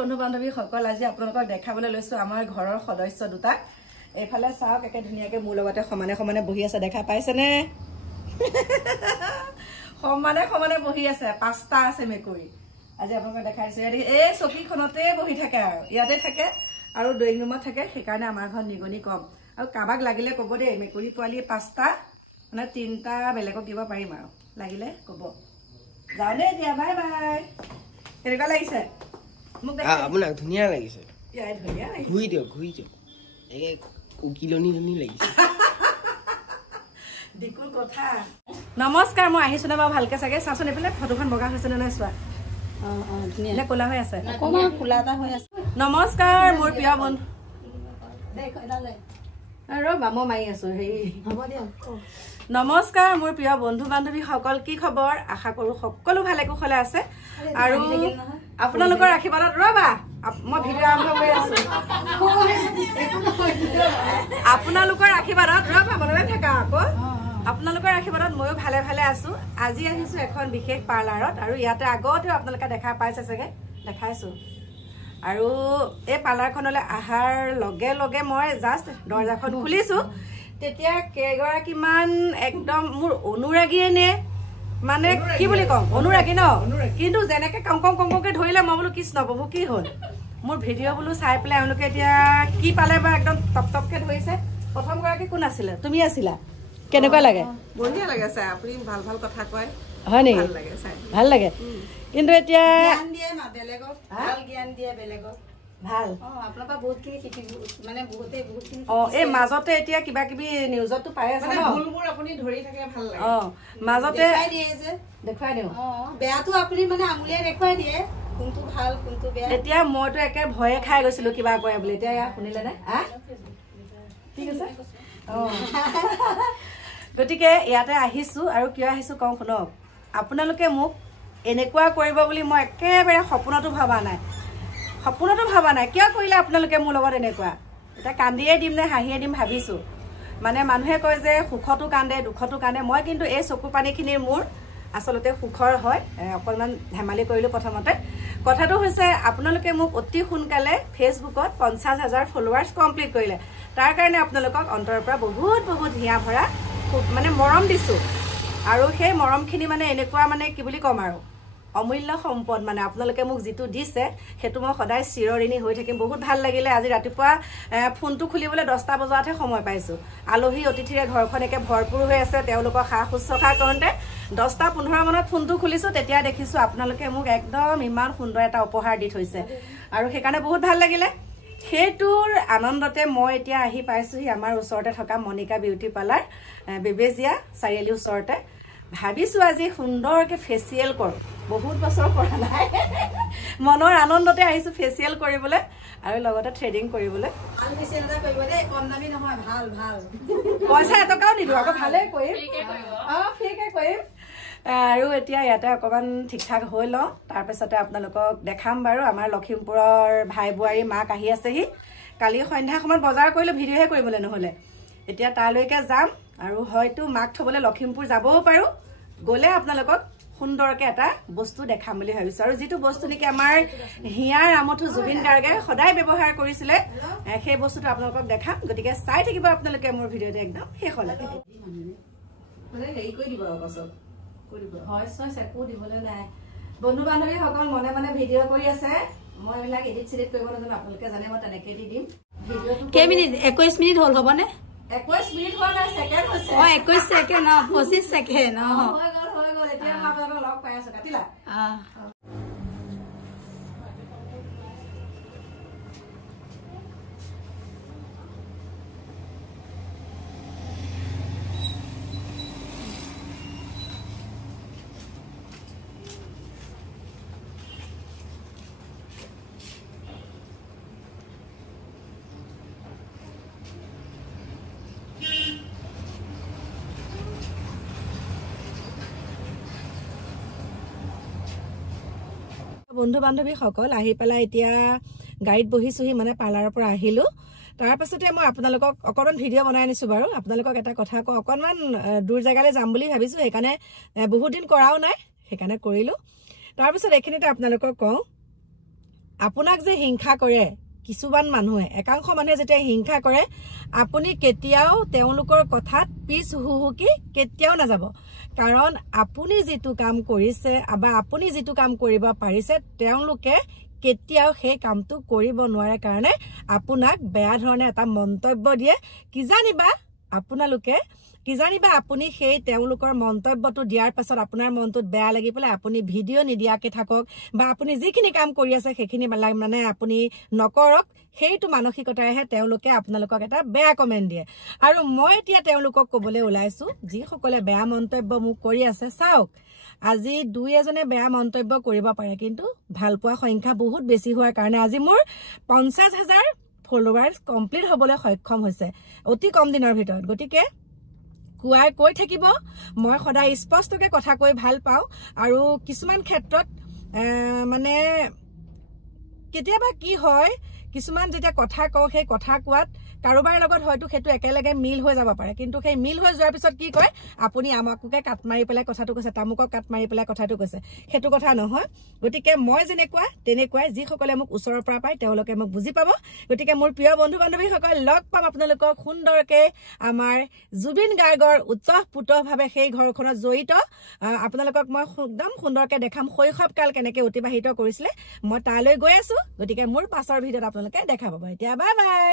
বন্ধু বান্ধৱী সকল আজি আপোনালোকক দেখাবলৈ লৈছো আমাৰ ঘৰৰ সদস্য দুটা এফালে চাওক একে ধুনিয়াকে মোৰ লগতে সমানে সমানে বহি আছে দেখা পাইছে নে সমানে সমানে বহি আছে পাঁচটা আছে মেকুৰী আজি আপোনালোকক দেখাইছো এই চকীখনতে বহি থাকে আৰু ইয়াতে থাকে আৰু ড্ৰয়িং ৰুমত থাকে সেইকাৰণে আমাৰ ঘৰ নিগনি কম আৰু কাবাক লাগিলে ক'ব দে মেকুৰী পোৱালি পাঁচটা মানে তিনটা বেলেগক দিব পাৰিম আৰু লাগিলে ক'ব যাও দে দিয়া বাই বাই কেনেকুৱা লাগিছে মোক দেখা আপোনাক ধুনীয়া লাগিছে ইয়াই ধুনীয়া লাগিছে ঘুই দিয়ক এই কুকিলনি লাগিছে দিকুৰ কথা নমস্কাৰ মই আহিছো না ভালকে চাগে চাচোন এফালে ফটোখন বগা হৈছে নে নাই চোৱা ধুনীয়া কোলা হৈ আছে অকমান কোলা এটা হৈ আছে নমস্কাৰ মোৰ প্ৰিয় বন্ধু ৰ'বা মই মাৰি আছো হেৰি হ'ব দিয়ক নমস্কাৰ মোৰ প্ৰিয় বন্ধু বান্ধৱী সকল কি খবৰ আশা কৰো সকলো ভালে কুশলে আছে আৰু আপোনালোকৰ আশীৰ্বাদত ৰ'বা মই ভিডিঅ' আৰম্ভ কৰি আছো আপোনালোকৰ আশীৰ্বাদত ৰ'বা মনলৈ থাকা আকৌ আপোনালোকৰ আশীৰ্বাদত ময়ো ভালে ভালে আছো আজি আহিছো এখন বিশেষ পাৰ্লাৰত আৰু ইয়াতে আগতেও আপোনালোকে দেখা পাইছে চাগে দেখাইছো আৰু এই পাৰ্লাৰখনলৈ আহাৰ লগে লগে মই জাষ্ট দৰজাখন খুলিছো তেতিয়া কেইগৰাকীমান একদম মোৰ অনুৰাগীয়ে নে মানে কি বুলি কম অনুৰাগী ন কিন্তু যেনেকে কংকংকে ধৰিলে মই বোলো কৃষ্ণ প্ৰভু কি হ'ল মোৰ ভিডিঅ' বোলো চাই পেলাই এওঁলোকে এতিয়া কি পালে বা একদম টপটপকে ধৰিছে প্ৰথম গৰাকী কোন আছিলে তুমি আছিলা কেনেকুৱা লাগে বঢ়িয়া লাগে চাই আপুনি ভাল ভাল কথা কয় হয় নেকি ভাল লাগে চাই ভাল লাগে কিন্তু এতিয়া জ্ঞান দিয়ে বেলেগক ভাল জ্ঞান দিয়ে বেলেগক ভাল আপোনাৰ পৰা বহুতখিনি শিকিব মানে বহুতখিনি এই মাজতে এতিয়া কিবা কিবি নিউজতো পাই আছে ন ভুলবোৰ আপুনি ধৰি থাকে ভাল লাগে মাজতে দেখাই দিয়ে যে দেখুৱাই দিওঁ বেয়াটো আপুনি মানে আঙুলিয়ে দেখুৱাই দিয়ে কোনটো ভাল কোনটো বেয়া এতিয়া মইতো একে ভয়ে খাই গৈছিলো কিবা কৰে বুলি এতিয়া ইয়াৰ শুনিলে নে ঠিক আছে গতিকে ইয়াতে আহিছো আৰু কিয় আহিছো কওঁ শুনক আপোনালোকে মোক এনেকুৱা কৰিব বুলি মই একেবাৰে সপোনতো ভবা নাই কিয় কৰিলে আপোনালোকে মোৰ লগত এনেকুৱা এতিয়া কান্দিয়ে দিম নে হাঁহিয়ে দিম ভাবিছো মানে মানুহে কয় যে সুখতো কান্দে দুখতো কান্দে মই কিন্তু এই চকু পানীখিনিৰ মোৰ আচলতে সুখৰ হয় অকণমান ধেমালি কৰিলো প্ৰথমতে কথাটো হৈছে আপোনালোকে মোক অতি সোনকালে ফেচবুকত 50,000 ফলোৱাৰ্ছ কমপ্লিট কৰিলে তাৰ কাৰণে আপোনালোকক অন্তৰৰ পৰা বহুত বহুত হিয়া ভৰা মানে মৰম দিছো আৰু সেই মৰমখিনি মানে এনেকুৱা মানে কি বুলি ক'ম আৰু অমূল্য সম্পদ মানে আপোনালোকে মোক যিটো দিছে সেইটো মই সদায় চিৰঋণী হৈ থাকিম বহুত ভাল লাগিলে আজি ৰাতিপুৱা ফোনটো খুলিবলৈ 10টা বজাতহে সময় পাইছো আলহী অতিথিৰে ঘৰখন একে ভৰপূৰ হৈ আছে তেওঁলোকক সা শুশ্ৰূষা কৰোঁতে 10:15 মানত ফোনটো খুলিছো তেতিয়া দেখিছো আপোনালোকে মোক একদম ইমান সুন্দৰ এটা উপহাৰ দি থৈছে আৰু সেইকাৰণে বহুত ভাল লাগিলে সেইটোৰ আনন্দতে মই এতিয়া আহি পাইছোহি আমাৰ ওচৰতে থকা মনিকা বিউটি পাৰ্লাৰ বেবেজিয়া চাৰিআলি ওচৰতে ভাবিছো আজি সুন্দৰকে ফেচিয়েল কৰো বহুত বছৰ কৰা নাই মনৰ আনন্দতে আহিছো ফেচিয়েল কৰিবলৈ আৰু লগতে থ্ৰেডিং কৰিবলৈ ভাল ফেচিয়েল এটা কৰিব দেই কম দামী নহয় ভাল ভাল পইচা এটকাও নিদিওঁ আকৌ ভালে কৰিম ফ্ৰীকে কৰিম আৰু এতিয়া ইয়াতে অকণমান ঠিক ঠাক হৈ লওঁ তাৰপিছতে আপোনালোকক দেখাম বাৰু আমাৰ লখিমপুৰৰ ভাই বোৱাৰী মাক আহি আছেহি কালি সন্ধ্যা সময়ত বজাৰ কৰিলোঁ ভিডিঅ'হে কৰিবলৈ নহ'লে এতিয়া তালৈকে যাম আৰু হয়তো মাক থ'বলৈ লখিমপুৰ যাবও পাৰোঁ গ'লে আপোনালোকক সুন্দৰকে এটা বস্তু দেখাম বুলি ভাবিছো আৰু যিটো বস্তু নেকি আমাৰ হিয়াৰ আমঠু জুবিন গাৰ্গে সদায় ব্যৱহাৰ কৰিছিলে সেই বস্তুটো আপোনালোকক দেখাম গতিকে চাই থাকিব আপোনালোকে মোৰ ভিডিঅ'টো একদম শেষলৈকে মানে হেৰি কৰি দিব আৰু পাছত হয় একো দিবলৈ নাই বন্ধু বান্ধৱীসকল মনে মনে ভিডিঅ' কৰি আছে মই এইবিলাক এডিট চেডিট কৰিব নাজানো আপোনালোকে জানে মই তেনেকে দি দিম ভিডিঅ'টো কেইমিনিট 21 মিনিট হ'ল হ'বনে 21 মিনিট হোৱা নাই ছেকেণ্ড হৈছে 21 ছেকেণ্ড 25 ছেকেণ্ড হৈ গ'ল এতিয়া মই আপোনালোকক লগ পাই আছো কাটিলা বন্ধু বান্ধৱীসকল আহি পেলাই এতিয়া গাড়ীত বহিছোহি মানে পাৰ্লাৰৰ পৰা আহিলো তাৰ পাছতে মই আপোনালোকক অকণমান ভিডিঅ' বনাই আনিছো বাৰু আপোনালোকক এটা কথা কওঁ অকণমান দূৰ জেগালৈ যাম বুলি ভাবিছো সেইকাৰণে বহুত দিন কৰাও নাই সেইকাৰণে কৰিলো তাৰ পিছত এইখিনিতে আপোনালোকক কওঁ আপোনাক যে হিংসা কৰে কিছুমান মানুহে একাংশ মানুহে যেতিয়া হিংসা কৰে আপুনি কেতিয়াও তেওঁলোকৰ কথাত পিছ হুহুকি কেতিয়াও নাযাব কাৰণ আপুনি যেটো কাম কৰিছে বা আপুনি যেটো কাম কৰিব পাৰিছে তেওঁলোকে কেতিয়াও সেই কামটো কৰিব নোৱাৰে কাৰণে আপোনাক বেয়া ধৰণে এটা মন্তব্য দিয়ে কি জানিবা আপুনি সেই তেওঁলোকৰ মন্তব্যটো দিয়াৰ পাছত আপোনাৰ মনটোত বেয়া লাগি পেলাই আপুনি ভিডিও নিদিয়াকে থাকক বা আপুনি যিখিনি কাম কৰি আছে সেইখিনি মানে আপুনি নকৰক সেইটো মানসিকতাৰেহে তেওঁলোকে আপোনালোকক এটা বেয়া কমেন্ট দিয়ে আৰু মই এতিয়া তেওঁলোকক ক'বলৈ ওলাইছো যিসকলে বেয়া মন্তব্য মোক কৰি আছে চাওক আজি দুই এজনে বেয়া মন্তব্য কৰিব পাৰে কিন্তু ভালপোৱা সংখ্যা বহুত বেছি হোৱাৰ কাৰণে আজি মোৰ 50,000 ফলোৱাৰ্স কমপ্লিট হ'বলৈ সক্ষম হৈছে অতি কম দিনৰ ভিতৰত গতিকে কুৱাই কৈ থাকিব মই সদায় স্পষ্টকৈ কথা কৈ ভাল পাওঁ আৰু কিছুমান ক্ষেত্ৰত মানে কেতিয়াবা কি হয় কিছুমান যেতিয়া কথা কওঁ সেই কথা কোৱাত কাৰোবাৰ লগত হয়তো সেইটো একেলগে মিল হৈ যাব পাৰে কিন্তু সেই মিল হৈ যোৱাৰ পিছত কি কয় আপুনি আমাককে কাট মাৰি পেলাই কথাটো কৈছে তামুকক কাট মাৰি পেলাই কথাটো কৈছে সেইটো কথা নহয় গতিকে মই যেনেকুৱা তেনেকুৱাই যিসকলে মোক ওচৰৰ পৰা পায় তেওঁলোকে মোক বুজি পাব গতিকে মোৰ প্ৰিয় বন্ধু বান্ধৱীসকল লগ পাম আপোনালোকক সুন্দৰকে আমাৰ জুবিন গাৰ্গৰ উৎসৱপুতভাৱে সেই ঘৰখনত জড়িত আপোনালোকক মই একদম সুন্দৰকে দেখাম শৈশৱকাল কেনেকৈ অতিবাহিত কৰিছিলে মই তালৈ গৈ আছো গতিকে মোৰ পাছৰ ভিডিঅ'ত আপোনালোকে দেখা পাব এতিয়া বাই বাই